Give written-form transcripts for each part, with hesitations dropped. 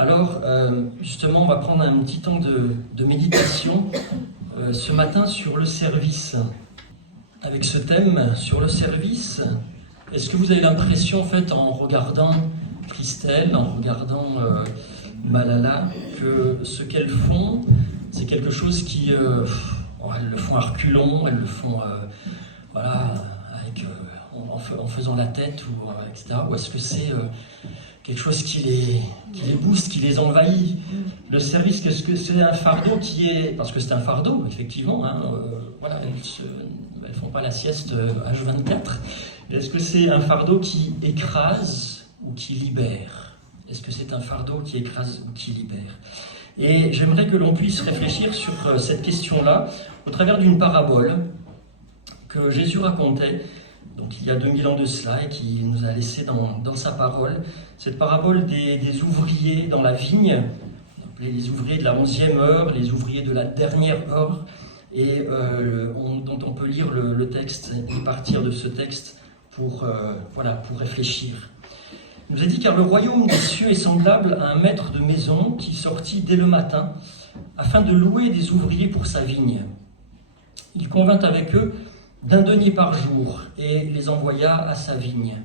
Alors, justement, on va prendre un petit temps de méditation ce matin sur le service. Avec ce thème, sur le service, est-ce que vous avez l'impression, en fait, en regardant Christelle, en regardant Malala, que ce qu'elles font, c'est quelque chose qui... elles le font à reculons, elles le font avec, en faisant la tête, etc. Ou est-ce que c'est quelque chose qui les booste, qui les envahit? Le service, est-ce que c'est un fardeau qui est... Parce que c'est un fardeau, effectivement. Elles ne font pas la sieste H24. Est-ce que c'est un fardeau qui écrase ou qui libère? Est-ce que c'est un fardeau qui écrase ou qui libère? Et j'aimerais que l'on puisse réfléchir sur cette question-là au travers d'une parabole que Jésus racontait, donc il y a 2000 ans de cela, et qui nous a laissé dans sa parole. Cette parabole des ouvriers dans la vigne, les ouvriers de la 11e heure, les ouvriers de la dernière heure, et dont on peut lire le texte et partir de ce texte pour réfléchir. Il nous a dit: car le royaume des cieux est semblable à un maître de maison qui sortit dès le matin afin de louer des ouvriers pour sa vigne. Il convint avec eux d'1 denier par jour et les envoya à sa vigne.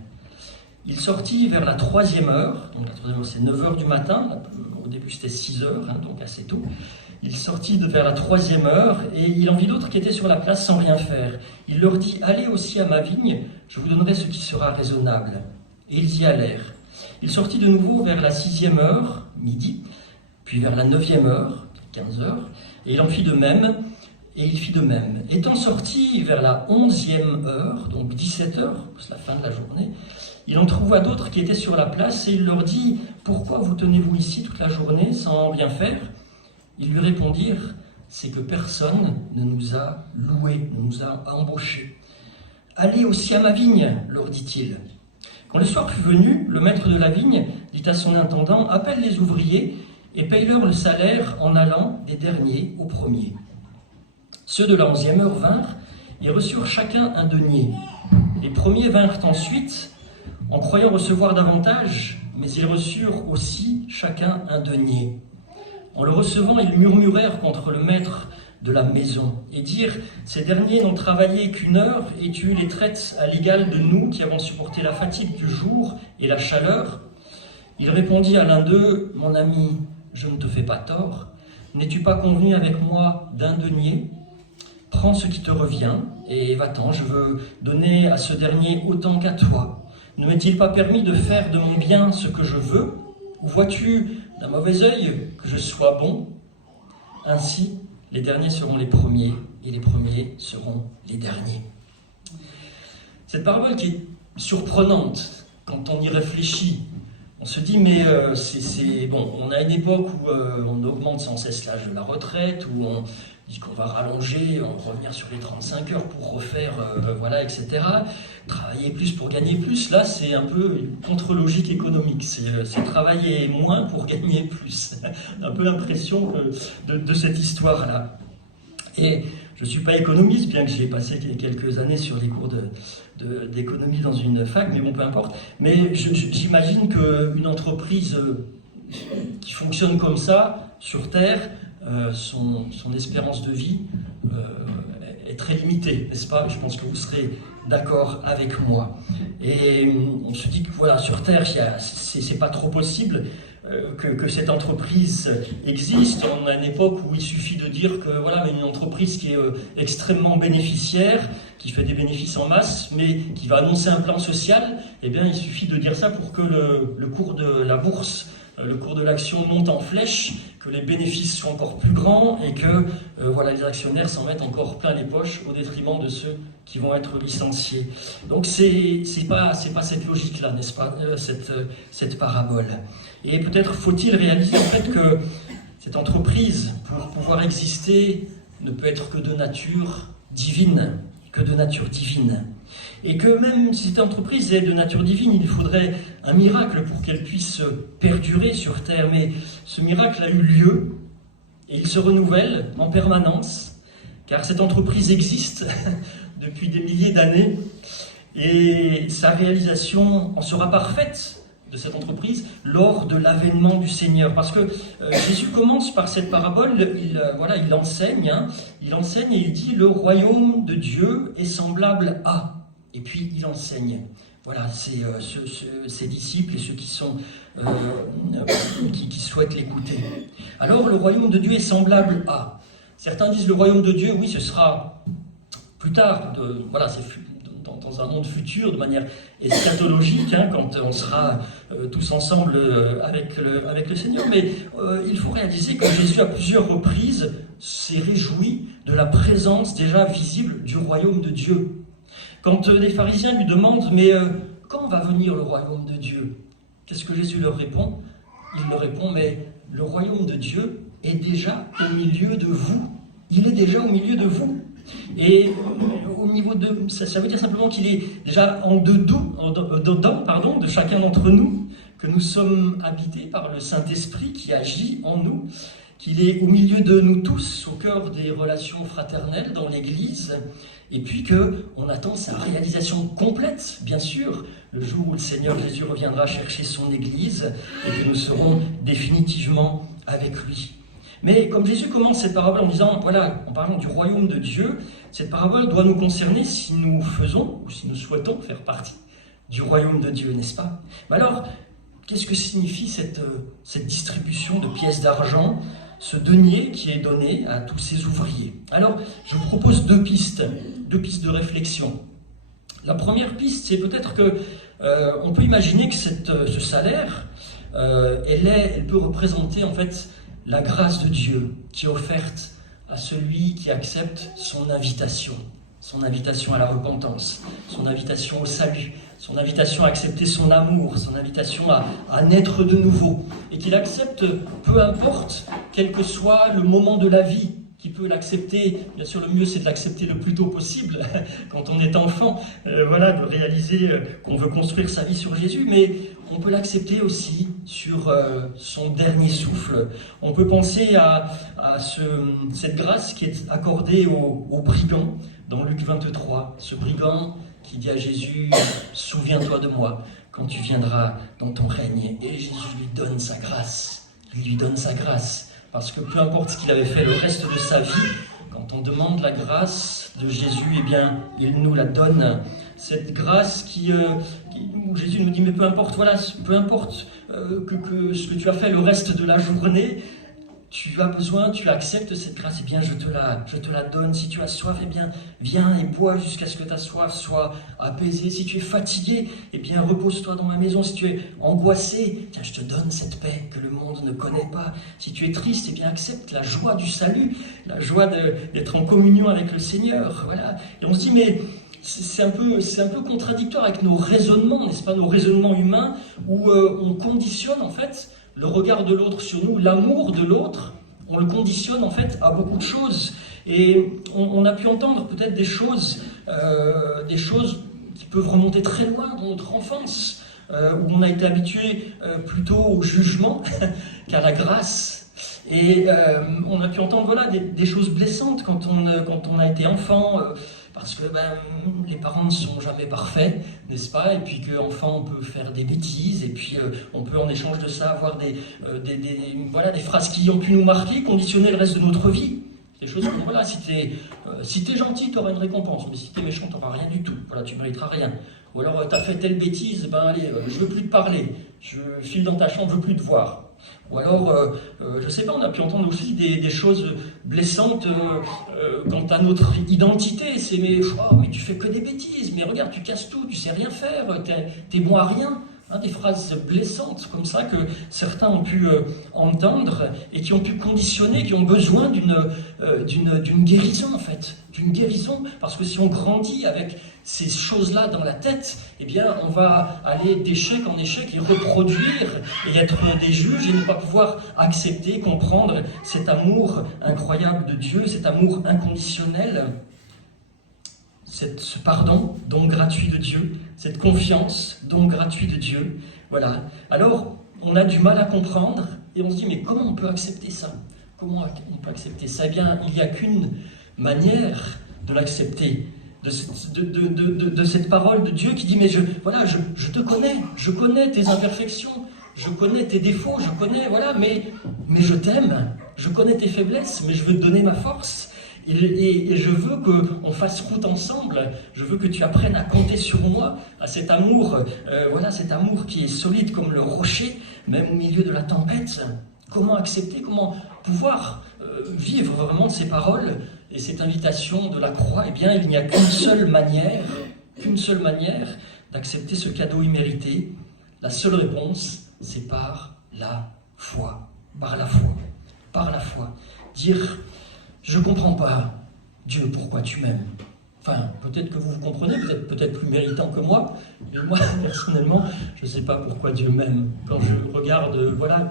Il sortit vers la 3e heure, donc la 3e heure c'est 9 heures du matin, au début c'était 6 heures, donc assez tôt. Il sortit vers la 3e heure et il en vit d'autres qui étaient sur la place sans rien faire. Il leur dit: allez aussi à ma vigne, je vous donnerai ce qui sera raisonnable. Et ils y allèrent. Il sortit de nouveau vers la 6e heure, midi, puis vers la 9e heure, 15 heures, et il en fit de même, et il fit de même. Étant sorti vers la 11e heure, donc 17 heures, c'est la fin de la journée, il en trouva d'autres qui étaient sur la place, et il leur dit: pourquoi vous tenez-vous ici toute la journée sans rien faire? Ils lui répondirent: c'est que personne ne nous a loués, ne nous a embauchés. Allez aussi à ma vigne, leur dit-il. Quand le soir fut venu, le maître de la vigne dit à son intendant: appelle les ouvriers et paye-leur le salaire en allant des derniers aux premiers. Ceux de la 11e heure vinrent et reçurent chacun 1 denier. Les premiers vinrent ensuite, en croyant recevoir davantage, mais ils reçurent aussi chacun 1 denier. En le recevant, ils murmurèrent contre le maître de la maison et dirent: ces derniers n'ont travaillé qu'1 heure et tu les traites à l'égal de nous qui avons supporté la fatigue du jour et la chaleur. Il répondit à l'un d'eux: mon ami, je ne te fais pas tort. N'es-tu pas convenu avec moi d'1 denier? Prends ce qui te revient et va-t'en, je veux donner à ce dernier autant qu'à toi. Ne m'est-il pas permis de faire de mon bien ce que je veux? Ou vois-tu d'un mauvais œil que je sois bon? Ainsi, les derniers seront les premiers et les premiers seront les derniers. Cette parabole qui est surprenante quand on y réfléchit, on se dit mais on a une époque où on augmente sans cesse l'âge de la retraite, où on dit qu'on va rallonger, revenir sur les 35 heures pour refaire, etc. Travailler plus pour gagner plus. Là, c'est un peu une contre-logique économique. C'est travailler moins pour gagner plus. Un peu l'impression de cette histoire-là. Et je ne suis pas économiste, bien que j'y ai passé quelques années sur des cours d'économie dans une fac, mais bon, peu importe. Mais j'imagine qu'une entreprise qui fonctionne comme ça, sur Terre, son espérance de vie est très limitée, n'est-ce pas? Je pense que vous serez d'accord avec moi. Et on se dit que voilà, sur Terre, c'est pas trop possible que cette entreprise existe. On a une époque où il suffit de dire que voilà, une entreprise qui est extrêmement bénéficiaire, qui fait des bénéfices en masse, mais qui va annoncer un plan social, eh bien, il suffit de dire ça pour que le cours de la bourse, le cours de l'action monte en flèche, que les bénéfices soient encore plus grands et que les actionnaires s'en mettent encore plein les poches au détriment de ceux qui vont être licenciés. Donc c'est pas cette logique-là, n'est-ce pas, cette parabole. Et peut-être faut-il réaliser en fait que cette entreprise, pour pouvoir exister, ne peut être que de nature divine, Et que même si cette entreprise est de nature divine, il faudrait un miracle pour qu'elle puisse perdurer sur Terre. Mais ce miracle a eu lieu et il se renouvelle en permanence, car cette entreprise existe depuis des milliers d'années et sa réalisation en sera parfaite de cette entreprise lors de l'avènement du Seigneur. Parce que Jésus commence par cette parabole, il enseigne, et il dit « Le royaume de Dieu est semblable à ». Et puis il enseigne. Voilà, c'est ses disciples et ceux qui souhaitent l'écouter. Alors, le royaume de Dieu est semblable à. Certains disent le royaume de Dieu, oui, ce sera plus tard, c'est dans un monde futur, de manière eschatologique, quand on sera tous ensemble avec le Seigneur. Mais il faut réaliser que Jésus, à plusieurs reprises, s'est réjoui de la présence déjà visible du royaume de Dieu. Quand les pharisiens lui demandent « Mais quand va venir le royaume de Dieu ?» Qu'est-ce que Jésus leur répond? Il leur répond « Mais le royaume de Dieu est déjà au milieu de vous. Il est déjà au milieu de vous. » Et au niveau de ça veut dire simplement qu'il est déjà dedans de chacun d'entre nous, que nous sommes habités par le Saint-Esprit qui agit en nous, qu'il est au milieu de nous tous, au cœur des relations fraternelles dans l'Église, et puis qu'on attend sa réalisation complète, bien sûr, le jour où le Seigneur Jésus reviendra chercher son Église et que nous serons définitivement avec lui. Mais comme Jésus commence cette parabole en disant, voilà, en parlant du royaume de Dieu, cette parabole doit nous concerner si nous faisons ou si nous souhaitons faire partie du royaume de Dieu, n'est-ce pas? Mais alors, qu'est-ce que signifie cette distribution de pièces d'argent, ce denier qui est donné à tous ces ouvriers? Alors, je vous propose deux pistes de réflexion. La première piste, c'est peut-être que on peut imaginer que ce salaire, elle peut représenter en fait la grâce de Dieu qui est offerte à celui qui accepte son invitation à la repentance, son invitation au salut, son invitation à accepter son amour, son invitation à naître de nouveau, et qu'il accepte, peu importe, quel que soit le moment de la vie, qui peut l'accepter. Bien sûr, le mieux, c'est de l'accepter le plus tôt possible, quand on est enfant, de réaliser qu'on veut construire sa vie sur Jésus, mais on peut l'accepter aussi sur son dernier souffle. On peut penser à cette grâce qui est accordée au brigand dans Luc 23, ce brigand qui dit à Jésus « Souviens-toi de moi quand tu viendras dans ton règne ». Et Jésus lui donne sa grâce, parce que peu importe ce qu'il avait fait le reste de sa vie, quand on demande la grâce de Jésus, eh bien, il nous la donne. Cette grâce où Jésus nous dit, mais peu importe que ce que tu as fait le reste de la journée, tu acceptes cette grâce, eh bien je te la donne. Si tu as soif, eh bien viens et bois jusqu'à ce que ta soif soit apaisée. Si tu es fatigué, eh bien repose-toi dans ma maison. Si tu es angoissé, tiens, je te donne cette paix que le monde ne connaît pas. Si tu es triste, eh bien accepte la joie du salut, la joie d'être en communion avec le Seigneur. Voilà. Et on se dit, mais c'est un peu contradictoire avec nos raisonnements, n'est-ce pas, nos raisonnements humains, où on conditionne en fait le regard de l'autre sur nous, l'amour de l'autre, on le conditionne en fait à beaucoup de choses. Et on a pu entendre peut-être des choses qui peuvent remonter très loin dans notre enfance, où on a été habitué plutôt au jugement qu'à la grâce. Et on a pu entendre des choses blessantes quand on a été enfant, parce que les parents ne sont jamais parfaits, n'est-ce pas? Et puis qu'enfant, on peut faire des bêtises, et puis on peut en échange de ça avoir des phrases qui ont pu nous marquer, conditionner le reste de notre vie. Des choses comme si t'es gentil, tu auras une récompense, mais si t'es méchant, tu n'auras rien du tout. Voilà, tu ne mériteras rien. Ou alors, tu as fait telle bêtise, allez, je veux plus te parler, je file dans ta chambre, je veux plus te voir. Ou alors, je ne sais pas, on a pu entendre aussi des choses blessantes quant à notre identité. C'est mais tu fais que des bêtises, mais regarde, tu casses tout, tu sais rien faire, t'es bon à rien. Des phrases blessantes comme ça que certains ont pu entendre et qui ont pu conditionner, qui ont besoin d'une guérison en fait, d'une guérison, parce que si on grandit avec ces choses-là dans la tête, eh bien on va aller d'échec en échec et reproduire et être des juges et ne pas pouvoir accepter, comprendre cet amour incroyable de Dieu, cet amour inconditionnel. Ce pardon, don gratuit de Dieu, cette confiance, don gratuit de Dieu. Voilà. Alors, on a du mal à comprendre et on se dit, mais comment on peut accepter ça? Comment on peut accepter ça? Eh bien, il n'y a qu'une manière de l'accepter, de cette parole de Dieu qui dit, mais je te connais, je connais tes imperfections, je connais tes défauts, je connais, voilà, mais je t'aime, je connais tes faiblesses, mais je veux te donner ma force. Et je veux qu'on fasse route ensemble, je veux que tu apprennes à compter sur moi, à cet amour, cet amour qui est solide comme le rocher, même au milieu de la tempête. Comment accepter, comment pouvoir vivre vraiment ces paroles et cette invitation de la croix? Eh bien, il n'y a qu'une seule manière d'accepter ce cadeau immérité. La seule réponse, c'est par la foi. Par la foi. Par la foi. Dire, je ne comprends pas, Dieu, pourquoi tu m'aimes? Enfin, peut-être que vous comprenez, vous êtes peut-être plus méritant que moi, mais moi, personnellement, je ne sais pas pourquoi Dieu m'aime. Quand je regarde,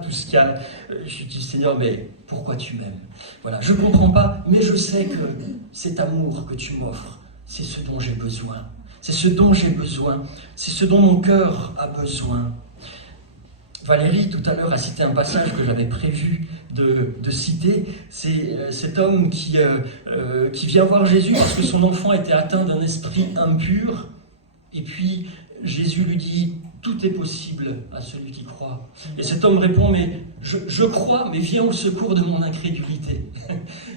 tout ce qu'il y a, je dis, Seigneur, mais pourquoi tu m'aimes? Voilà, je ne comprends pas, mais je sais que cet amour que tu m'offres, c'est ce dont j'ai besoin. C'est ce dont j'ai besoin. C'est ce dont mon cœur a besoin. Valérie, tout à l'heure, a cité un passage que j'avais prévu de citer. C'est cet homme qui vient voir Jésus parce que son enfant était atteint d'un esprit impur. Et puis, Jésus lui dit, tout est possible à celui qui croit. Et cet homme répond, mais je crois, mais viens au secours de mon incrédulité.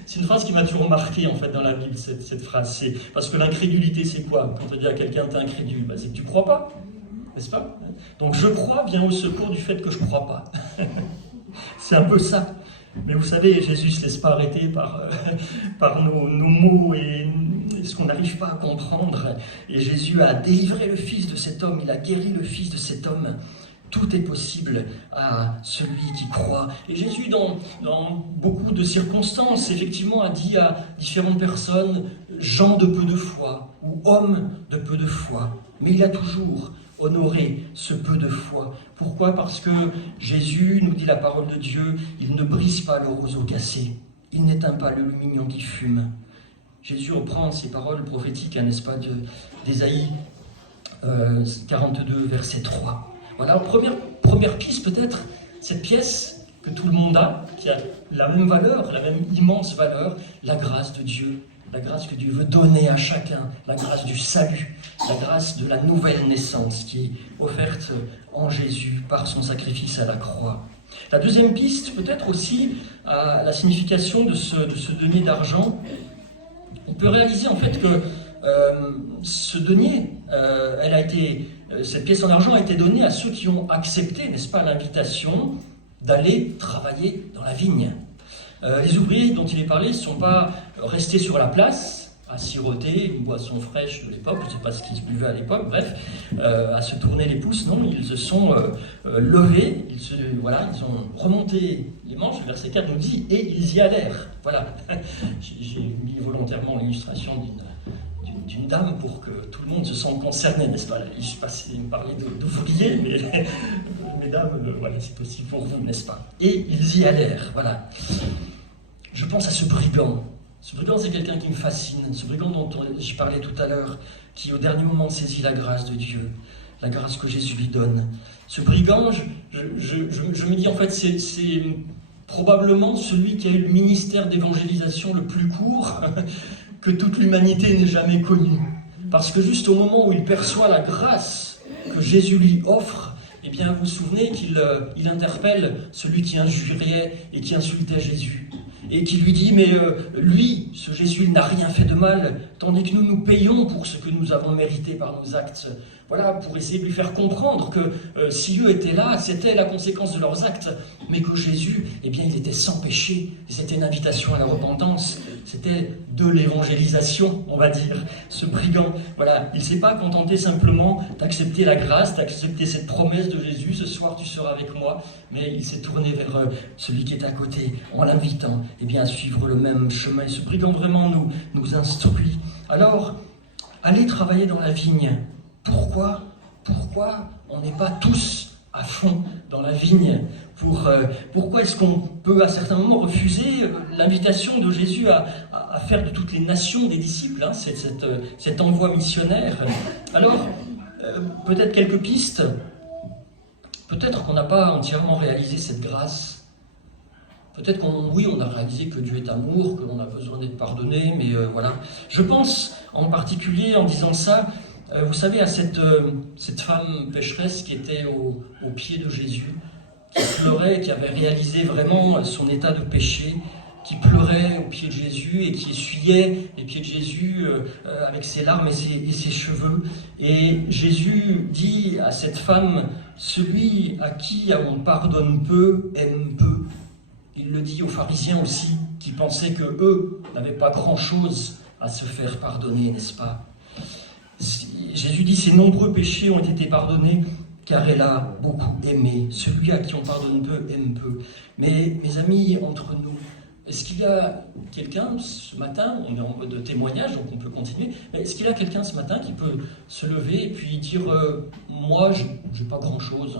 C'est une phrase qui m'a toujours marqué, en fait, dans la Bible, cette phrase. Parce que l'incrédulité, c'est quoi? Quand on dit à quelqu'un, t'es incrédule, c'est que tu ne crois pas. N'est-ce pas? Donc je crois vient au secours du fait que je ne crois pas. C'est un peu ça. Mais vous savez, Jésus ne se laisse pas arrêter par nos mots et ce qu'on n'arrive pas à comprendre. Et Jésus a délivré le fils de cet homme, il a guéri le fils de cet homme. Tout est possible à celui qui croit. Et Jésus, dans beaucoup de circonstances, effectivement, a dit à différentes personnes, gens de peu de foi ou hommes de peu de foi. Mais il a toujours honorer ce peu de foi. Pourquoi? Parce que Jésus, nous dit la parole de Dieu, il ne brise pas le roseau cassé, il n'éteint pas le lumignon qui fume. Jésus reprend ces paroles prophétiques, n'est-ce pas, d'Ésaïe 42, verset 3. Voilà, première piste peut-être, cette pièce que tout le monde a, qui a la même valeur, la même immense valeur, la grâce de Dieu. La grâce que Dieu veut donner à chacun, la grâce du salut, la grâce de la nouvelle naissance qui est offerte en Jésus par son sacrifice à la croix. La deuxième piste, peut-être aussi, à la signification de ce denier d'argent. On peut réaliser en fait que ce denier, cette pièce en argent a été donnée à ceux qui ont accepté, n'est-ce pas, l'invitation d'aller travailler dans la vigne. Les ouvriers dont il est parlé ne sont pas restés sur la place à siroter une boisson fraîche de l'époque, je ne sais pas ce qu'ils buvaient à l'époque, bref, à se tourner les pouces, non, ils se sont levés, ils ont remonté les manches, le verset 4 nous dit, et ils y allèrent. Voilà, j'ai mis volontairement l'illustration d'une dame pour que tout le monde se sente concerné, n'est-ce pas? Je ne sais pas si vous parlez d'ouvriers, mais mesdames, c'est aussi pour vous, n'est-ce pas? Et ils y allèrent, voilà. Je pense à ce brigand. Ce brigand, c'est quelqu'un qui me fascine. Ce brigand dont j'y parlais tout à l'heure, qui au dernier moment saisit la grâce de Dieu, la grâce que Jésus lui donne. Ce brigand, je me dis en fait, c'est probablement celui qui a eu le ministère d'évangélisation le plus court que toute l'humanité n'ait jamais connu. Parce que juste au moment où il perçoit la grâce que Jésus lui offre, eh bien, vous vous souvenez qu'il interpelle celui qui injuriait et qui insultait Jésus. Et qui lui dit, mais lui, ce Jésus, il n'a rien fait de mal, tandis que nous payons pour ce que nous avons mérité par nos actes. Voilà, pour essayer de lui faire comprendre que si eux étaient là, c'était la conséquence de leurs actes, mais que Jésus, eh bien, il était sans péché. C'était une invitation à la repentance. C'était de l'évangélisation, on va dire. Ce brigand, voilà, il ne s'est pas contenté simplement d'accepter la grâce, d'accepter cette promesse de Jésus, ce soir tu seras avec moi, mais il s'est tourné vers celui qui est à côté, en l'invitant, eh bien, à suivre le même chemin. Et ce brigand vraiment nous instruit. Alors, allez travailler dans la vigne. Pourquoi on n'est pas tous à fond dans la vigne? Pourquoi est-ce qu'on peut à certains moments refuser l'invitation de Jésus à faire de toutes les nations des disciples, hein, cet envoi missionnaire? Alors, peut-être quelques pistes. Peut-être qu'on n'a pas entièrement réalisé cette grâce. Peut-être on a réalisé que Dieu est amour, que l'on a besoin d'être pardonné, mais voilà. Je pense en particulier en disant ça, vous savez, à cette femme pécheresse qui était au pied de Jésus, qui pleurait, qui avait réalisé vraiment son état de péché, qui pleurait au pied de Jésus et qui essuyait les pieds de Jésus avec ses larmes et ses cheveux. Et Jésus dit à cette femme, « Celui à qui on pardonne peu, aime peu ». Il le dit aux pharisiens aussi, qui pensaient qu'eux n'avaient pas grand-chose à se faire pardonner, n'est-ce pas? Jésus dit, « Ses nombreux péchés ont été pardonnés, car elle a beaucoup aimé. Celui à qui on pardonne peu, aime peu. » Mais mes amis, entre nous, est-ce qu'il y a quelqu'un ce matin, on est en mode témoignage, donc on peut continuer, mais est-ce qu'il y a quelqu'un ce matin qui peut se lever et puis dire moi, je n'ai pas grand-chose,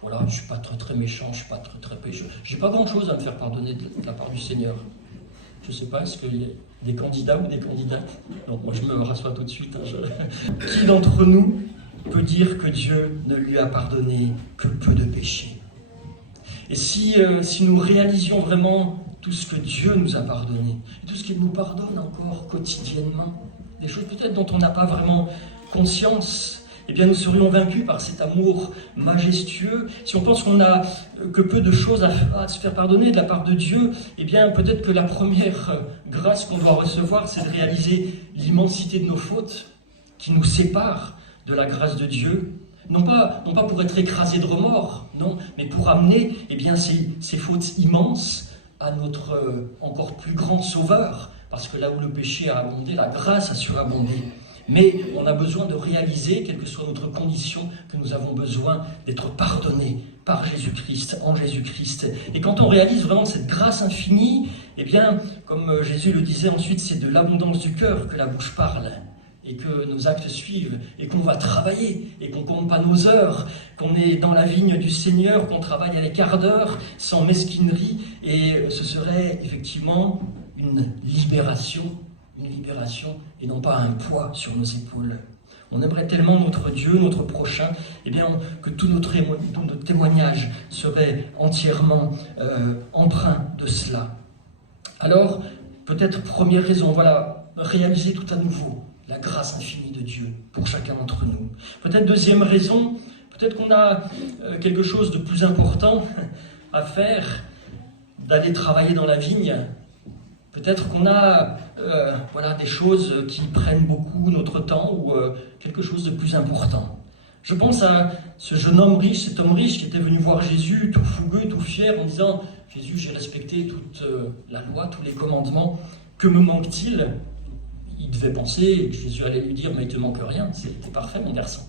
voilà, je ne suis pas très méchant, je ne suis pas très pécheux, je n'ai pas grand-chose à me faire pardonner de la part du Seigneur. Je ne sais pas, est-ce qu'il y a des candidats ou des candidates? Donc moi je me rassois tout de suite. Qui d'entre nous peut dire que Dieu ne lui a pardonné que peu de péchés? Et si nous réalisions vraiment tout ce que Dieu nous a pardonné, et tout ce qu'il nous pardonne encore quotidiennement, des choses peut-être dont on n'a pas vraiment conscience, eh bien nous serions vaincus par cet amour majestueux. Si on pense qu'on n'a que peu de choses à se faire pardonner de la part de Dieu, eh bien peut-être que la première grâce qu'on doit recevoir, c'est de réaliser l'immensité de nos fautes qui nous séparent de la grâce de Dieu. Non pas pour être écrasé de remords, non, mais pour amener eh bien, ces fautes immenses à notre encore plus grand sauveur, parce que là où le péché a abondé, la grâce a surabondé. Mais on a besoin de réaliser, quelle que soit notre condition, que nous avons besoin d'être pardonnés par Jésus-Christ, en Jésus-Christ. Et quand on réalise vraiment cette grâce infinie, eh bien, comme Jésus le disait ensuite, c'est de l'abondance du cœur que la bouche parle. Et que nos actes suivent, et qu'on va travailler, et qu'on ne compte pas nos heures, qu'on est dans la vigne du Seigneur, qu'on travaille à l'écart d'heure, sans mesquinerie, et ce serait effectivement une libération, et non pas un poids sur nos épaules. On aimerait tellement notre Dieu, notre prochain, eh bien, que tout notre témoignage serait entièrement empreint de cela. Alors, peut-être première raison, voilà, réaliser tout à nouveau la grâce infinie de Dieu pour chacun d'entre nous. Peut-être deuxième raison, peut-être qu'on a quelque chose de plus important à faire, d'aller travailler dans la vigne. Peut-être qu'on a des choses qui prennent beaucoup notre temps ou quelque chose de plus important. Je pense à ce jeune homme riche, cet homme riche qui était venu voir Jésus, tout fougueux, tout fier, en disant « Jésus, j'ai respecté toute la loi, tous les commandements, que me manque-t-il » Il devait penser que Jésus allait lui dire « Mais il ne te manque rien, c'était parfait mon garçon ».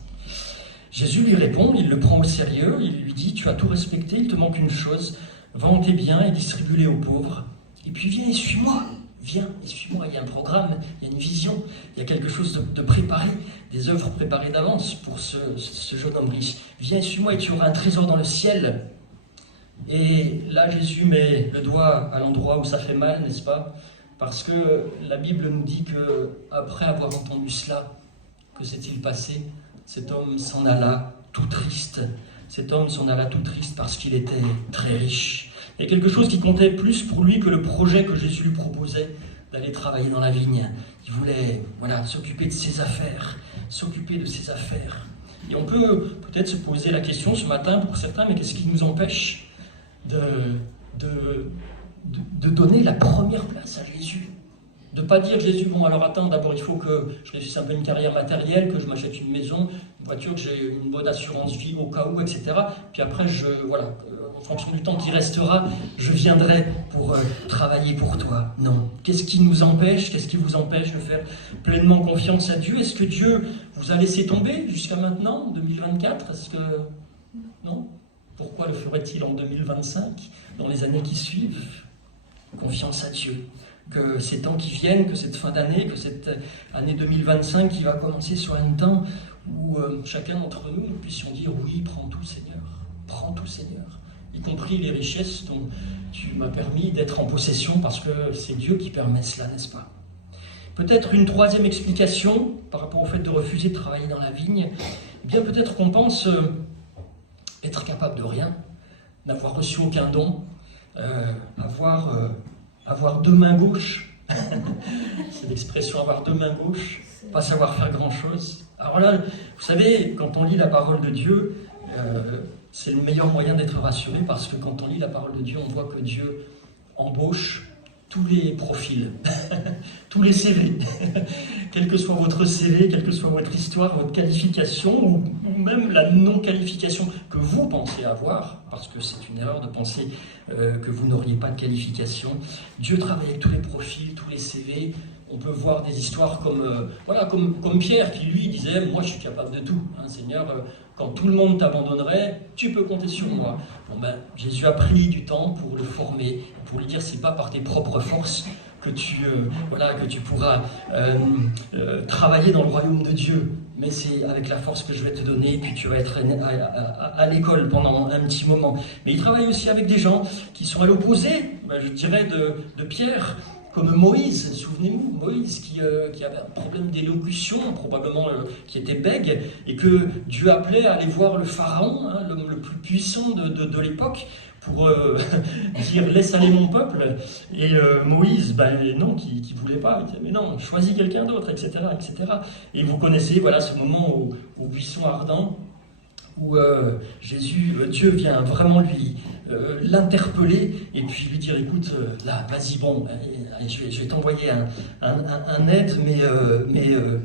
Jésus lui répond, il le prend au sérieux, il lui dit « Tu as tout respecté, il te manque une chose, vends tes biens et distribue-les aux pauvres. Et puis viens et suis-moi, viens et suis-moi. » Il y a un programme, il y a une vision, il y a quelque chose de préparé, des œuvres préparées d'avance pour ce jeune homme riche. Viens et suis-moi et tu auras un trésor dans le ciel. Et là Jésus met le doigt à l'endroit où ça fait mal, n'est-ce pas ? Parce que la Bible nous dit qu'après avoir entendu cela, que s'est-il passé? Cet homme s'en alla tout triste. Cet homme s'en alla tout triste parce qu'il était très riche. Il y a quelque chose qui comptait plus pour lui que le projet que Jésus lui proposait d'aller travailler dans la vigne. Il voulait s'occuper de ses affaires, Et on peut peut-être se poser la question ce matin pour certains, mais qu'est-ce qui nous empêche de donner la première place à Jésus? De ne pas dire Jésus, bon alors attends, d'abord il faut que je réussisse un peu une carrière matérielle, que je m'achète une maison, une voiture, que j'ai une bonne assurance vie au cas où, etc. Puis après, en fonction du temps qui restera, je viendrai pour travailler pour toi. Non. Qu'est-ce qui nous empêche, qu'est-ce qui vous empêche de faire pleinement confiance à Dieu? Est-ce que Dieu vous a laissé tomber jusqu'à maintenant, en 2024? Est-ce que... Non? Pourquoi le ferait-il en 2025, dans les années qui suivent? Confiance à Dieu. Que ces temps qui viennent, que cette fin d'année, que cette année 2025 qui va commencer soit un temps où chacun d'entre nous, nous puissions dire « Oui, prends tout Seigneur, y compris les richesses dont tu m'as permis d'être en possession, parce que c'est Dieu qui permet cela, n'est-ce pas ?» Peut-être une troisième explication par rapport au fait de refuser de travailler dans la vigne, eh bien peut-être qu'on pense être capable de rien, n'avoir reçu aucun don, avoir deux mains gauches. C'est l'expression avoir deux mains gauches, pas savoir faire grand-chose. Alors là, vous savez, quand on lit la parole de Dieu, c'est le meilleur moyen d'être rassuré, parce que quand on lit la parole de Dieu, on voit que Dieu embauche tous les profils, tous les CV, quel que soit votre CV, quelle que soit votre histoire, votre qualification, ou même la non-qualification que vous pensez avoir, parce que c'est une erreur de penser que vous n'auriez pas de qualification. Dieu travaille avec tous les profils, tous les CV. On peut voir des histoires comme Pierre, qui lui disait « Moi je suis capable de tout, hein, Seigneur, quand tout le monde t'abandonnerait, tu peux compter sur moi. » Jésus a pris du temps pour le former, pour lui dire « C'est pas par tes propres forces que tu pourras travailler dans le royaume de Dieu, mais c'est avec la force que je vais te donner, puis tu vas être à l'école pendant un petit moment. » Mais il travaille aussi avec des gens qui sont à l'opposé, je dirais, de Pierre, comme Moïse. Souvenez-vous, Moïse qui avait un problème d'élocution, probablement qui était bègue, et que Dieu appelait à aller voir le pharaon, hein, l'homme le plus puissant de l'époque, pour dire « laisse aller mon peuple ». Et Moïse, non, qui ne voulait pas, il disait « mais non, choisis quelqu'un d'autre », etc., etc. Et vous connaissez ce moment au buisson ardent, où Dieu vient vraiment l'interpeller et puis lui dire « écoute, là, vas-y, bon, je vais t'envoyer un aide,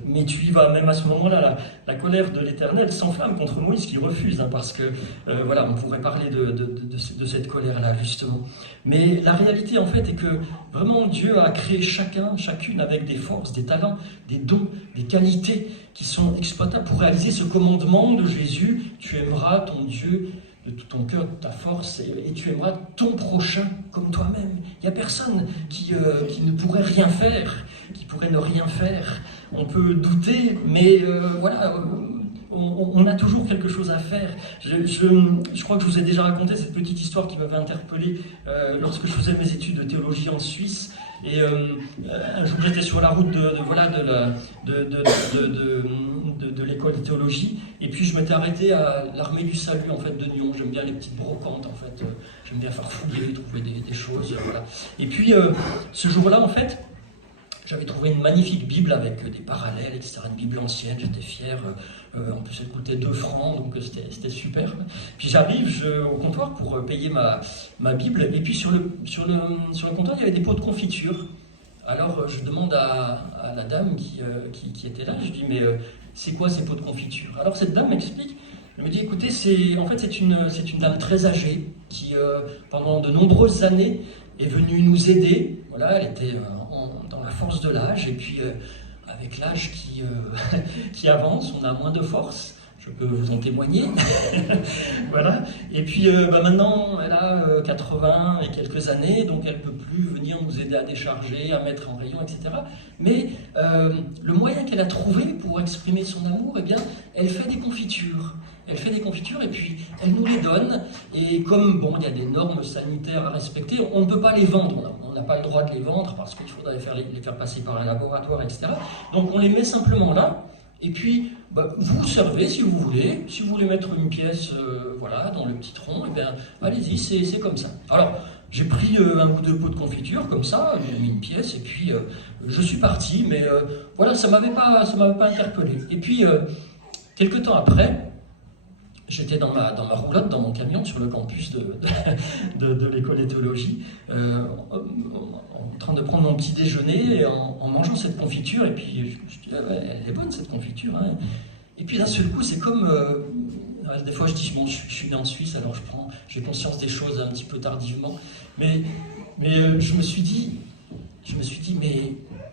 mais tu y vas. » Même à ce moment-là, la colère de l'Éternel s'enflamme contre Moïse, qui refuse, hein, parce que, on pourrait parler de cette colère-là, justement. Mais la réalité, en fait, est que vraiment Dieu a créé chacune avec des forces, des talents, des dons, des qualités qui sont exploitables pour réaliser ce commandement de Jésus. Tu aimeras ton Dieu de tout ton cœur, de ta force, et tu aimeras ton prochain comme toi-même. Il n'y a personne qui ne pourrait rien faire, qui pourrait ne rien faire. On peut douter, mais on a toujours quelque chose à faire. Je crois que je vous ai déjà raconté cette petite histoire qui m'avait interpellé lorsque je faisais mes études de théologie en Suisse. Et un jour, j'étais sur la route de l'école de théologie, et puis je m'étais arrêté à l'Armée du Salut, en fait, de Nyon. J'aime bien les petites brocantes, en fait. J'aime bien farfouiller, trouver des choses, voilà. Et puis, ce jour-là, en fait, j'avais trouvé une magnifique Bible avec des parallèles, etc. Une Bible ancienne, j'étais fier. En plus, elle coûtait 2 francs, donc c'était super. Puis j'arrive au comptoir pour payer ma Bible, et puis sur le comptoir, il y avait des pots de confiture. Alors je demande à la dame qui était là, je dis « mais c'est quoi ces pots de confiture ?» Alors cette dame m'explique, elle me dit « écoutez, c'est une dame très âgée qui, pendant de nombreuses années, est venue nous aider. » Voilà, elle était dans la force de l'âge, et puis avec l'âge qui avance, on a moins de force. Je peux vous en témoigner. Voilà. Et puis maintenant, elle a 80 et quelques années, donc elle ne peut plus venir nous aider à décharger, à mettre en rayon, etc. Mais le moyen qu'elle a trouvé pour exprimer son amour, eh bien, elle fait des confitures. Elle fait des confitures et puis elle nous les donne. Et comme il y a des normes sanitaires à respecter, on ne peut pas les vendre. On n'a pas le droit de les vendre parce qu'il faudrait les faire passer par un laboratoire, etc. Donc on les met simplement là. Et puis, vous servez si vous voulez. Si vous voulez mettre une pièce dans le petit tronc, eh bien, allez-y, c'est comme ça. Alors, j'ai pris un bout de pot de confiture, comme ça, j'ai mis une pièce, et puis je suis parti. Mais ça m'avait pas interpellé. Et puis, quelques temps après, j'étais dans ma roulotte, dans mon camion, sur le campus de l'école de théologie, en train de prendre mon petit déjeuner, et en mangeant cette confiture, et puis je me suis dit, elle est bonne cette confiture. Hein. Et puis d'un seul coup, c'est comme, des fois je dis, bon, je suis né en Suisse, alors j'ai conscience des choses un petit peu tardivement, mais je me suis dit,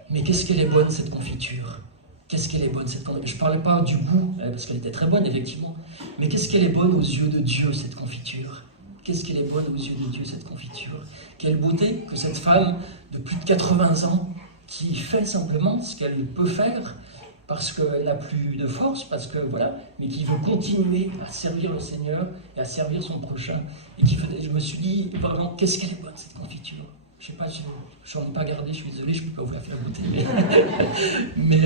mais qu'est-ce qu'elle est bonne cette confiture? Qu'est-ce qu'elle est bonne cette confiture? Je ne parlais pas du goût, parce qu'elle était très bonne, effectivement. Mais qu'est-ce qu'elle est bonne aux yeux de Dieu, cette confiture? Qu'est-ce qu'elle est bonne aux yeux de Dieu, cette confiture? Quelle beauté que cette femme de plus de 80 ans, qui fait simplement ce qu'elle peut faire, parce qu'elle n'a plus de force, mais qui veut continuer à servir le Seigneur et à servir son prochain. Et je me suis dit, vraiment, qu'est-ce qu'elle est bonne, cette confiture? Je ne sais pas, je n'en ai pas gardé, je suis désolé, je ne peux pas vous la faire goûter. Mais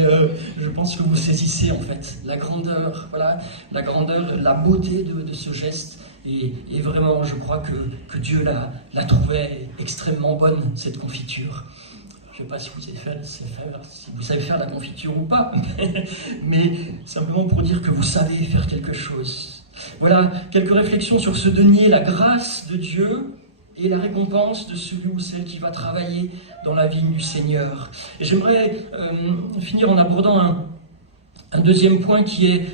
je pense que vous saisissez en fait la grandeur, la beauté de ce geste. Et vraiment, je crois que Dieu la trouvait extrêmement bonne, cette confiture. Je ne sais pas si vous savez faire la confiture ou pas, mais simplement pour dire que vous savez faire quelque chose. Voilà quelques réflexions sur ce denier, la grâce de Dieu et la récompense de celui ou celle qui va travailler dans la vigne du Seigneur. Et j'aimerais finir en abordant un deuxième point qui est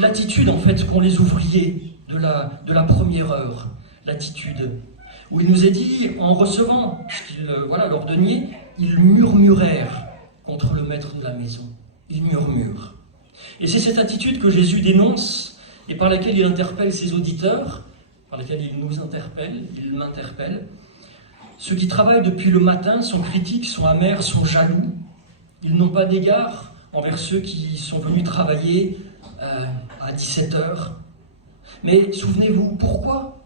l'attitude en fait qu'ont les ouvriers de la première heure. L'attitude où il nous est dit, en recevant leur denier, ils murmurèrent contre le maître de la maison. Ils murmurent. Et c'est cette attitude que Jésus dénonce et par laquelle il interpelle ses auditeurs, par laquelle il nous interpelle, il m'interpelle. Ceux qui travaillent depuis le matin sont critiques, sont amers, sont jaloux. Ils n'ont pas d'égard envers ceux qui sont venus travailler à 17h. Mais souvenez-vous, pourquoi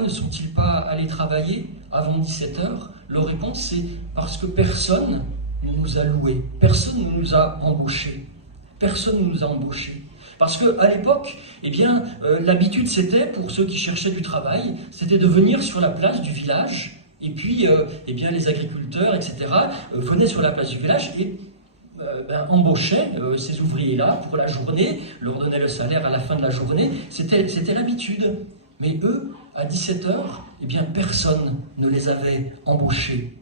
ne sont-ils pas allés travailler avant 17h? Leur réponse, c'est parce que personne ne nous a loués, personne ne nous a embauchés. Personne ne nous a embauchés. Parce qu'à l'époque, l'habitude c'était, pour ceux qui cherchaient du travail, c'était de venir sur la place du village, et puis les agriculteurs, etc., venaient sur la place du village et embauchaient ces ouvriers-là pour la journée, leur donnaient le salaire à la fin de la journée. C'était l'habitude. Mais eux, à 17h, personne ne les avait embauchés.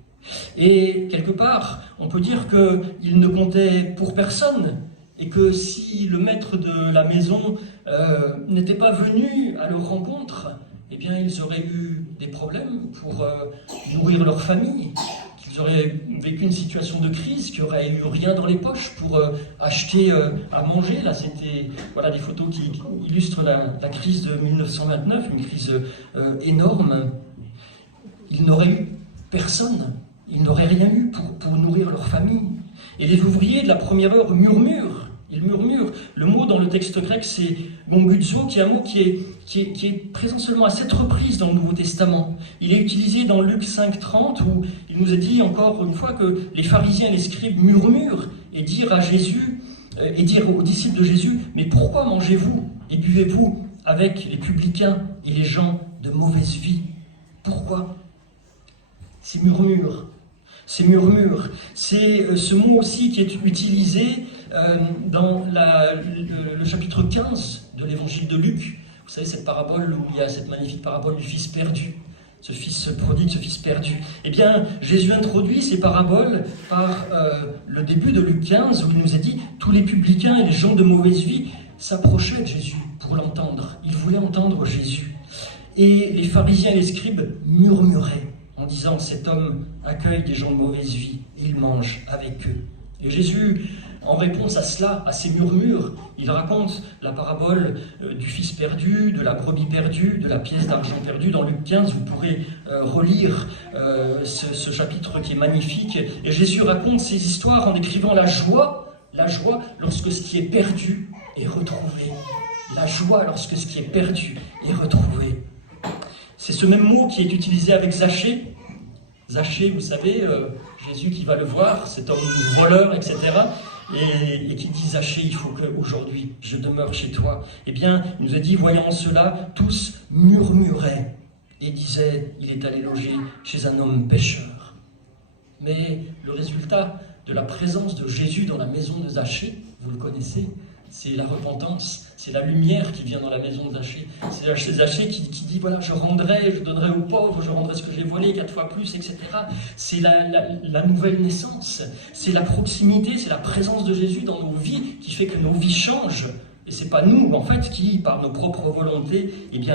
Et quelque part, on peut dire qu'ils ne comptaient pour personne, et que si le maître de la maison n'était pas venu à leur rencontre, ils auraient eu des problèmes pour nourrir leur famille, qu'ils auraient vécu une situation de crise, qu'ils n'auraient eu rien dans les poches pour acheter à manger. Là, c'était des photos qui illustrent la crise de 1929, une crise énorme. Ils n'auraient eu personne, ils n'auraient rien eu pour nourrir leur famille. Et les ouvriers de la première heure murmurent. Ils murmurent. Le mot dans le texte grec, c'est gonguzo, qui est un mot qui est présent seulement à 7 reprises dans le Nouveau Testament. Il est utilisé dans Luc 5,30, où il nous a dit encore une fois que les pharisiens et les scribes murmurent et dirent à Jésus, et dirent aux disciples de Jésus, « Mais pourquoi mangez-vous et buvez-vous avec les publicains et les gens de mauvaise vie ?» Pourquoi? Ces murmures. Ces murmures, c'est ce mot aussi qui est utilisé dans le chapitre 15 de l'évangile de Luc. Vous savez, cette parabole où il y a cette magnifique parabole du fils perdu, ce fils prodigue, ce fils perdu. Jésus introduit ces paraboles par le début de Luc 15 où il nous a dit « Tous les publicains et les gens de mauvaise vie s'approchaient de Jésus pour l'entendre. Ils voulaient entendre Jésus. Et les pharisiens et les scribes murmuraient en disant « Cet homme accueille des gens de mauvaise vie et il mange avec eux. » Et Jésus, en réponse à cela, à ces murmures, il raconte la parabole du fils perdu, de la brebis perdue, de la pièce d'argent perdue. Dans Luc 15, vous pourrez relire ce chapitre qui est magnifique. Et Jésus raconte ces histoires en décrivant la joie lorsque ce qui est perdu est retrouvé. La joie lorsque ce qui est perdu est retrouvé. C'est ce même mot qui est utilisé avec Zachée. Zachée, vous savez, Jésus qui va le voir, cet homme voleur, etc. Et qui dit, Zachée, il faut qu'aujourd'hui je demeure chez toi. Il nous a dit, voyant cela, tous murmuraient et disaient, il est allé loger chez un homme pécheur. Mais le résultat de la présence de Jésus dans la maison de Zachée, vous le connaissez, c'est la repentance, c'est la lumière qui vient dans la maison de Zachée. C'est Zachée qui dit, voilà, je donnerai aux pauvres, je rendrai ce que j'ai volé 4 fois plus, etc. C'est la nouvelle naissance, c'est la proximité, c'est la présence de Jésus dans nos vies qui fait que nos vies changent. Et ce n'est pas nous, en fait, qui, par nos propres volontés,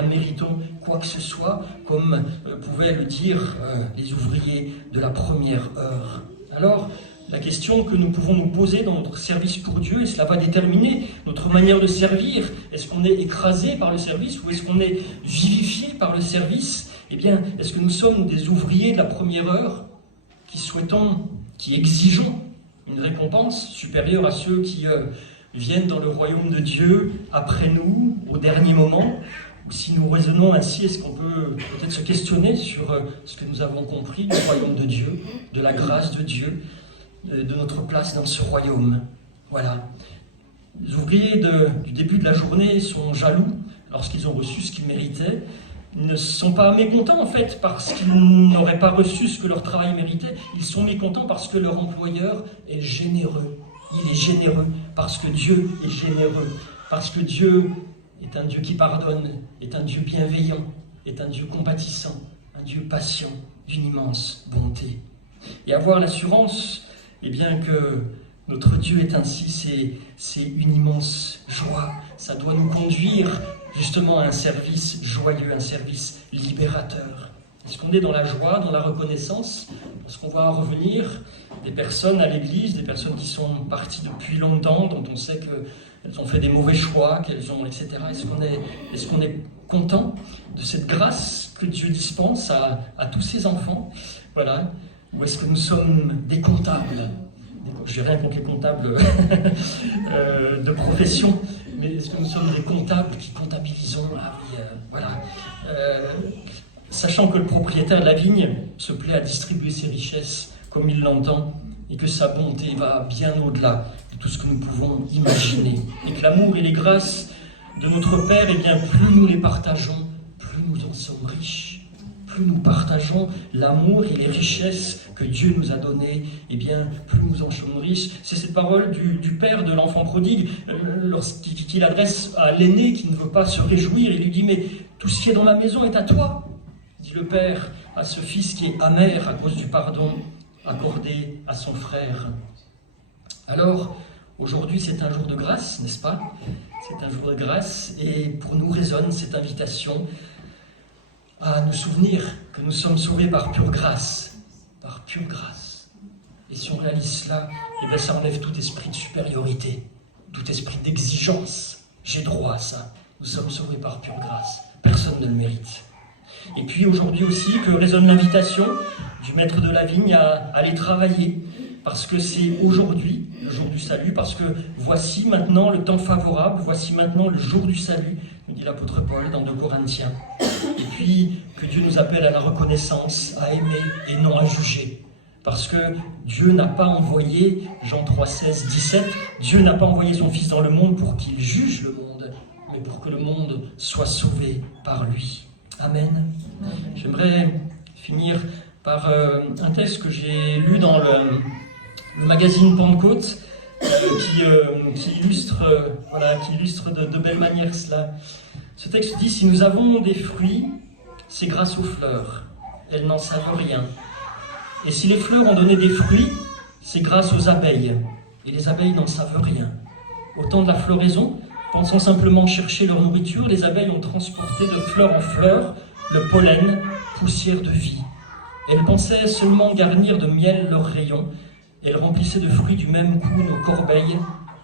méritons quoi que ce soit, comme pouvaient le dire les ouvriers de la première heure. Alors, la question que nous pouvons nous poser dans notre service pour Dieu, et cela va déterminer notre manière de servir. Est-ce qu'on est écrasé par le service ou est-ce qu'on est vivifié par le service? Est-ce que nous sommes des ouvriers de la première heure qui exigeons une récompense supérieure à ceux qui viennent dans le royaume de Dieu après nous, au dernier moment? Ou si nous raisonnons ainsi, est-ce qu'on peut peut-être se questionner sur ce que nous avons compris du royaume de Dieu, de la grâce de Dieu, de notre place dans ce royaume? Voilà. Les ouvriers du début de la journée sont jaloux, lorsqu'ils ont reçu ce qu'ils méritaient, ne sont pas mécontents en fait parce qu'ils n'auraient pas reçu ce que leur travail méritait. Ils sont mécontents parce que leur employeur est généreux. Il est généreux parce que Dieu est généreux, parce que Dieu est un Dieu qui pardonne, est un Dieu bienveillant, est un Dieu compatissant, un Dieu patient, d'une immense bonté. Et avoir l'assurance, eh bien que notre Dieu est ainsi, c'est une immense joie. Ça doit nous conduire justement à un service joyeux, un service libérateur. Est-ce qu'on est dans la joie, dans la reconnaissance? Est-ce qu'on va revenir des personnes à l'église, des personnes qui sont parties depuis longtemps, dont on sait qu'elles ont fait des mauvais choix, etc. Est-ce qu'on est content de cette grâce que Dieu dispense à tous ses enfants? Voilà. Ou est-ce que nous sommes des comptables? Je n'ai rien contre les comptables de profession, mais est-ce que nous sommes des comptables qui comptabilisons? Ah oui, voilà. Sachant que le propriétaire de la vigne se plaît à distribuer ses richesses comme il l'entend, et que sa bonté va bien au-delà de tout ce que nous pouvons imaginer. Et que l'amour et les grâces de notre Père, eh bien, plus nous les partageons, plus nous en sommes riches. Plus nous partageons l'amour et les richesses que Dieu nous a données, eh bien, plus nous en sommes riches. C'est cette parole du père de l'enfant prodigue, lorsqu'il adresse à l'aîné qui ne veut pas se réjouir. Il lui dit « Mais tout ce qui est dans ma maison est à toi », dit le père à ce fils qui est amer à cause du pardon accordé à son frère. Alors, aujourd'hui, c'est un jour de grâce, n'est-ce pas? C'est un jour de grâce, et pour nous résonne cette invitation à nous souvenir que nous sommes sauvés par pure grâce. Par pure grâce. Et si on réalise cela, eh bien ça enlève tout esprit de supériorité, tout esprit d'exigence. J'ai droit à ça. Nous sommes sauvés par pure grâce. Personne ne le mérite. Et puis aujourd'hui aussi, que résonne l'invitation du maître de la vigne à aller travailler. Parce que c'est aujourd'hui le jour du salut, parce que voici maintenant le temps favorable, voici maintenant le jour du salut, nous dit l'apôtre Paul dans 2 Corinthiens. Et puis que Dieu nous appelle à la reconnaissance, à aimer et non à juger. Parce que Dieu n'a pas envoyé, Jean 3, 16, 17, Dieu n'a pas envoyé son Fils dans le monde pour qu'il juge le monde, mais pour que le monde soit sauvé par lui. Amen. J'aimerais finir par un texte que j'ai lu dans le magazine Pentecôte, qui illustre de belle manière cela. Ce texte dit « Si nous avons des fruits, c'est grâce aux fleurs. Elles n'en savent rien. Et si les fleurs ont donné des fruits, c'est grâce aux abeilles. Et les abeilles n'en savent rien. Au temps de la floraison, pensant simplement chercher leur nourriture, les abeilles ont transporté de fleur en fleur le pollen, poussière de vie. Elles pensaient seulement garnir de miel leurs rayons. Elles remplissaient de fruits du même coup nos corbeilles.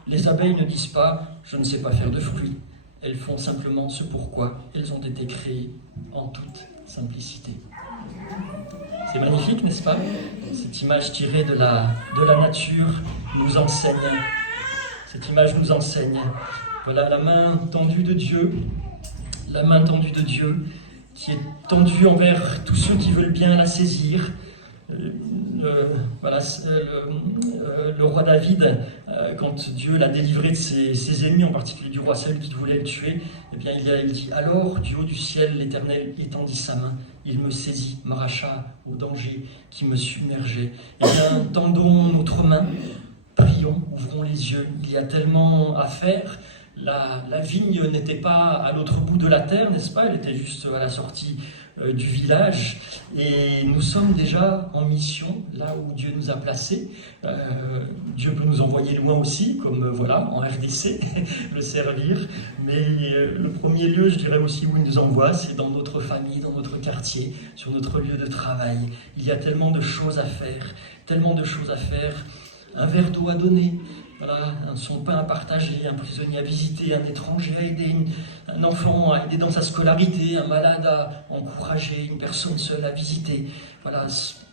Les abeilles ne disent pas « je ne sais pas faire de fruits ». Elles font simplement ce pourquoi elles ont été créées en toute simplicité. C'est magnifique, n'est-ce pas? Cette image tirée de la nature nous enseigne. Cette image nous enseigne. Voilà la main tendue de Dieu, qui est tendue envers tous ceux qui veulent bien la saisir. Le roi David, quand Dieu l'a délivré de ses ennemis, en particulier du roi Saül qui voulait le tuer, eh bien, il dit « Alors, du haut du ciel, l'Éternel étendit sa main, il me saisit, m'arracha au danger qui me submergeait. » Eh bien, tendons notre main, prions, ouvrons les yeux, il y a tellement à faire. La vigne n'était pas à l'autre bout de la terre, n'est-ce pas? Elle était juste à la sortie du village. Et nous sommes déjà en mission, là où Dieu nous a placés. Dieu peut nous envoyer loin aussi, comme en RDC, le servir. Mais le premier lieu, je dirais aussi, où il nous envoie, c'est dans notre famille, dans notre quartier, sur notre lieu de travail. Il y a tellement de choses à faire, Un verre d'eau à donner. Voilà, son pain à partager, un prisonnier à visiter, un étranger à aider, un enfant à aider dans sa scolarité, un malade à encourager, une personne seule à visiter. Voilà,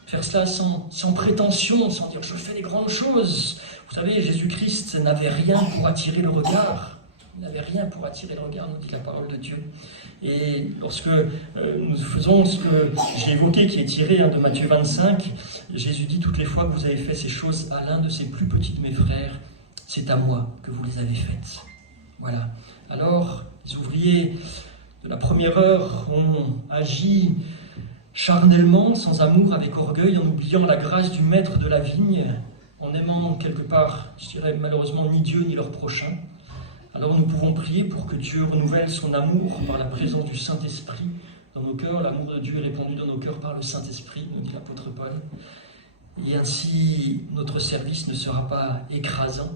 faire cela sans prétention, sans dire « je fais des grandes choses ». Vous savez, Jésus-Christ n'avait rien pour attirer le regard. Il n'avait rien pour attirer le regard, nous dit la parole de Dieu. Et lorsque nous faisons ce que j'ai évoqué, qui est tiré de Matthieu 25, Jésus dit « Toutes les fois que vous avez fait ces choses à l'un de ces plus petits de mes frères, c'est à moi que vous les avez faites. » Voilà. Alors, Les ouvriers de la première heure ont agi charnellement, sans amour, avec orgueil, en oubliant la grâce du maître de la vigne, en aimant quelque part, je dirais malheureusement, ni Dieu ni leur prochain. Alors nous pouvons prier pour que Dieu renouvelle son amour par la présence du Saint-Esprit dans nos cœurs. L'amour de Dieu est répandu dans nos cœurs par le Saint-Esprit, nous dit l'apôtre Paul. Et ainsi, notre service ne sera pas écrasant,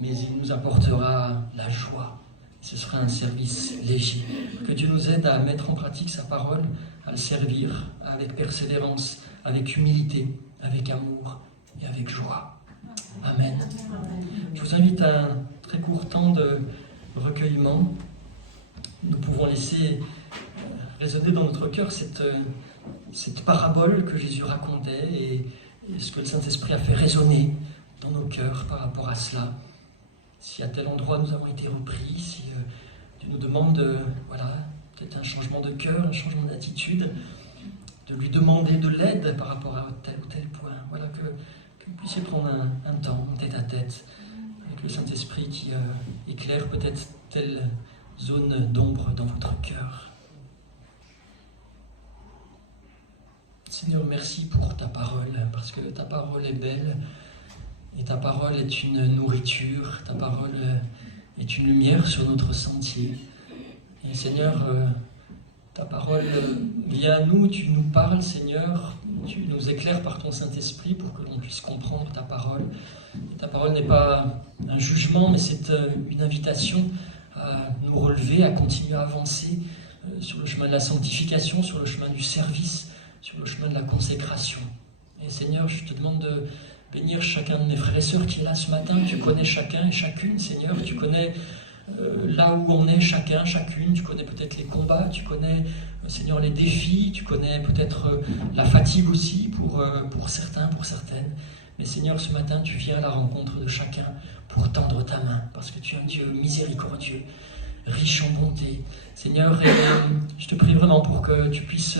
mais il nous apportera la joie. Ce sera un service léger. Que Dieu nous aide à mettre en pratique sa parole, à le servir avec persévérance, avec humilité, avec amour et avec joie. Amen. Je vous invite à un très court temps de recueillement. Nous pouvons laisser résonner dans notre cœur cette parabole que Jésus racontait et ce que le Saint-Esprit a fait résonner dans nos cœurs par rapport à cela. Si à tel endroit nous avons été repris, si Dieu nous demande peut-être un changement de cœur, un changement d'attitude, de lui demander de l'aide par rapport à tel ou tel point. Voilà, que vous puissiez prendre un temps, tête à tête, avec le Saint-Esprit qui éclaire peut-être telle zone d'ombre dans votre cœur. Seigneur, merci pour ta parole, parce que ta parole est belle, et ta parole est une nourriture, ta parole est une lumière sur notre sentier. Et Seigneur, ta parole vient à nous, tu nous parles, Seigneur, tu nous éclaires par ton Saint-Esprit pour que l'on puisse comprendre ta parole. Et ta parole n'est pas un jugement, mais c'est une invitation à nous relever, à continuer à avancer sur le chemin de la sanctification, sur le chemin du service, sur le chemin de la consécration. Et Seigneur, je te demande de bénir chacun de mes frères et sœurs qui est là ce matin. Tu connais chacun et chacune, Seigneur. Tu connais là où on est chacun, chacune. Tu connais peut-être les combats, tu connais, Seigneur, les défis. Tu connais peut-être la fatigue aussi pour certains, pour certaines. Mais Seigneur, ce matin, tu viens à la rencontre de chacun pour tendre ta main, parce que tu es un Dieu miséricordieux, riche en bonté. Seigneur, et je te prie vraiment pour que tu puisses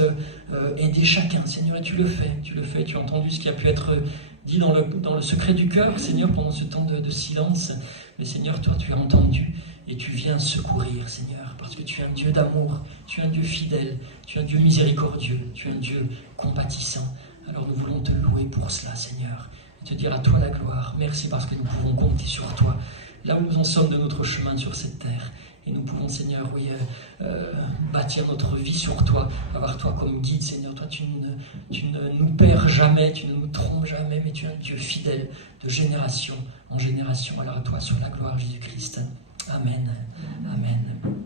aider chacun, Seigneur, et tu le fais, tu as entendu ce qui a pu être dit dans le secret du cœur, Seigneur, pendant ce temps de silence. Mais Seigneur, toi, tu as entendu et tu viens secourir, Seigneur, parce que tu es un Dieu d'amour, tu es un Dieu fidèle, tu es un Dieu miséricordieux, tu es un Dieu compatissant. Alors nous voulons te louer pour cela, Seigneur, et te dire à toi la gloire. Merci parce que nous pouvons compter sur toi, là où nous en sommes de notre chemin sur cette terre. Et nous pouvons, Seigneur, bâtir notre vie sur toi, avoir toi comme guide, Seigneur. Toi, tu ne nous perds jamais, tu ne nous trompes jamais, mais tu es un Dieu fidèle de génération en génération. Alors à toi soit la gloire, Jésus-Christ. Amen. Amen.